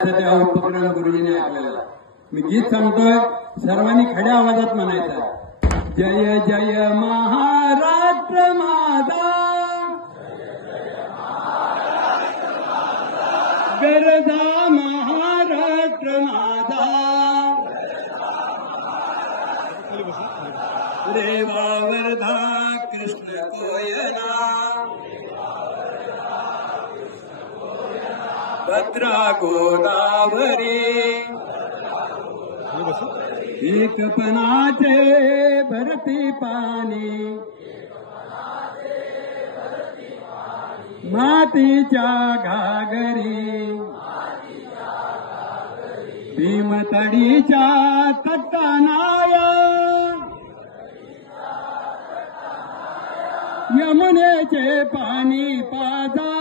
त्या उपक्रम गुरुजीने आपल्याला मी गीत सांगतोय, सर्वांनी खड्या आवाजात म्हणायचं, जय जय महाराष्ट्र माझा, गरजा महाराष्ट्र माझा, रेवा वर्धा कृष्ण कोयना, भद्रा गोदावरी, एकपणाचे भरती पाणी, मातीच्या घागरी, भीमतडीच्या तटनाया, यमुनेचे पाणी पाजा,